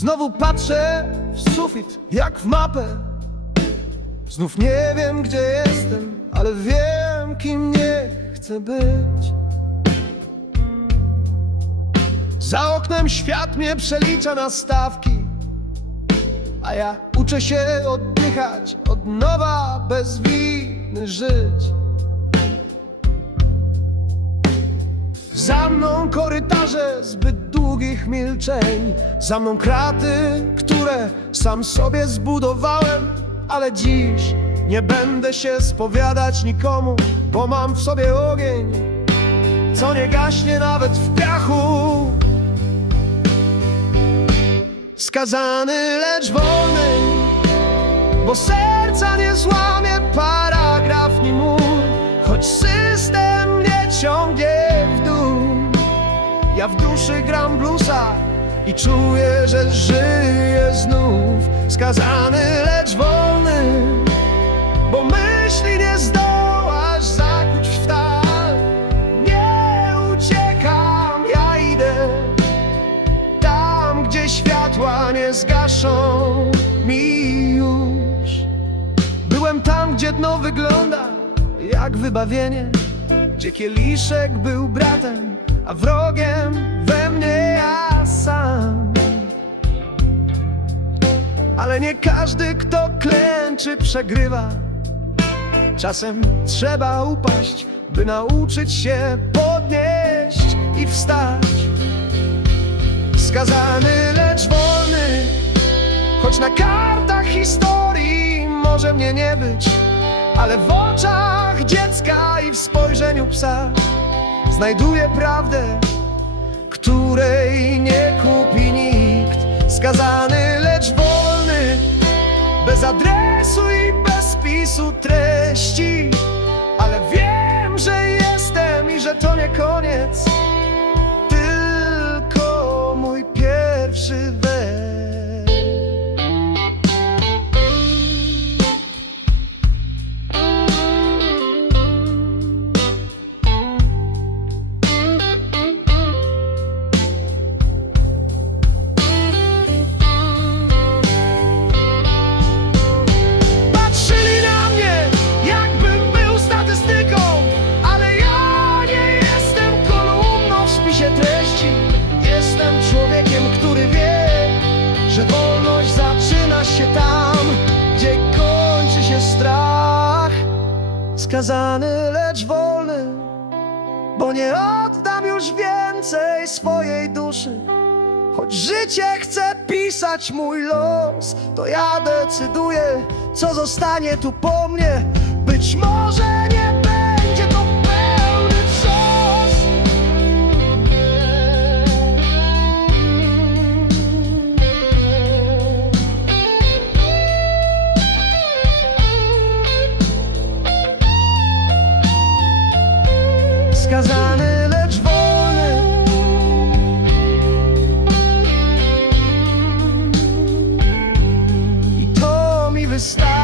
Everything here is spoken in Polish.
Znowu patrzę w sufit, jak w mapę. Znów nie wiem, gdzie jestem, ale wiem, kim nie chcę być. Za oknem świat mnie przelicza na stawki A ja uczę się oddychać od nowa, bez winy żyć. Za mną korytarze zbyt długich milczeń. Za mną kraty, które sam sobie zbudowałem Ale dziś nie będę się spowiadać nikomu Bo mam w sobie ogień, co nie gaśnie nawet w piachu. Skazany, lecz wolny Bo serca nie złamie paragraf Duszy gram bluesa I czuję, że żyję znów Skazany, lecz wolny Bo myśli nie zdołasz zakuć w tal Nie uciekam, ja idę tam, gdzie światła nie zgaszą mi już. Byłem tam, gdzie dno wygląda jak wybawienie Gdzie kieliszek był bratem, a wrogiem we mnie ja sam. Ale nie każdy, kto klęczy, przegrywa. Czasem trzeba upaść, by nauczyć się podnieść i wstać. Skazany, lecz wolny Choć na kartach historii może mnie nie być Ale w oczach dziecka i w spojrzeniu psa Znajduję prawdę, której nie kupi nikt. Skazany, lecz wolny Bez adresu i bez spisu treści. Ale wiem, że jestem i że to nie koniec Skazany, lecz wolny, bo nie oddam już więcej swojej duszy. Choć życie chce pisać mój los, to ja decyduję, co zostanie tu po mnie. Być może skazany, lecz wolny. I to mi wystarczy.